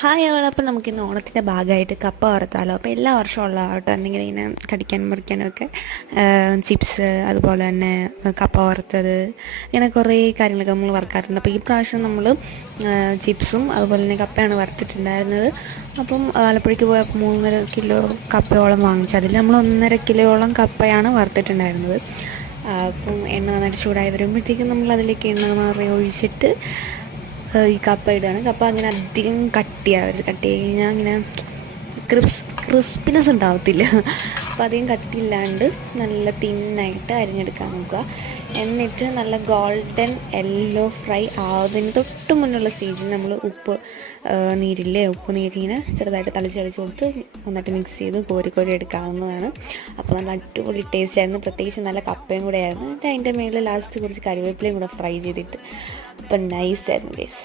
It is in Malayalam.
ഹായ് അവൾ അപ്പം നമുക്കിന്ന് ഓണത്തിന്റെ ഭാഗമായിട്ട് കപ്പ വറുത്താലോ? അപ്പോൾ എല്ലാ വർഷവും ഉള്ള ആവട്ടെ എന്തെങ്കിലും ഇങ്ങനെ കടിക്കാനും മുറിക്കാനും ഒക്കെ ചിപ്സ് അതുപോലെ തന്നെ കപ്പ വറുത്തത് ഇങ്ങനെ കുറേ കാര്യങ്ങളൊക്കെ നമ്മൾ വറുക്കാറുണ്ട്. അപ്പോൾ ഈ പ്രാവശ്യം നമ്മൾ ചിപ്സും അതുപോലെ തന്നെ കപ്പയാണ് വറുത്തിട്ടുണ്ടായിരുന്നത്. അപ്പം ആലപ്പുഴയ്ക്ക് പോയ മൂന്നര കിലോ കപ്പയോളം വാങ്ങിച്ചു. അതിൽ നമ്മൾ ഒന്നര കിലോയോളം കപ്പയാണ് വറുത്തിട്ടുണ്ടായിരുന്നത്. അപ്പം എണ്ണ നന്നായിട്ട് ചൂടായി വരുമ്പോഴത്തേക്കും നമ്മൾ അതിലേക്ക് എണ്ണ മാറി ഒഴിച്ചിട്ട് ഈ കപ്പ ഇടുകയാണ് കപ്പ അങ്ങനെ അധികം കട്ടിയാവരുത്. കട്ടി കഴിഞ്ഞാൽ അങ്ങനെ ക്രിസ് ക്രിസ്പിനെസ് ഉണ്ടാവത്തില്ല. അപ്പോൾ അധികം കട്ടിയില്ലാണ്ട് നല്ല തിന്നായിട്ട് അരിഞ്ഞെടുക്കാൻ നോക്കുക. എന്നിട്ട് നല്ല ഗോൾഡൻ യെല്ലോ ഫ്രൈ ആവുന്നതിന് തൊട്ട് മുന്നുള്ള സ്റ്റേജിൽ നമ്മൾ ഉപ്പ് നീരില്ലേ ഉപ്പ് നീരിങ്ങനെ ചെറുതായിട്ട് തളിച്ച് തളിച്ച് കൊടുത്ത് നന്നായിട്ട് മിക്സ് ചെയ്ത് കോരി കോരി എടുക്കാവുന്നതാണ്. അപ്പോൾ നല്ല അടിപൊളി ടേസ്റ്റ് ആയിരുന്നു. പ്രത്യേകിച്ച് നല്ല കപ്പയും കൂടെ ആയിരുന്നു. എന്നിട്ട് അതിന്റെ മേളിൽ ലാസ്റ്റ് കുറച്ച് കറിവേപ്പിലയും കൂടെ ഫ്രൈ ചെയ്തിട്ട്. അപ്പം നൈസ് ആയിരുന്നു ഗേസ്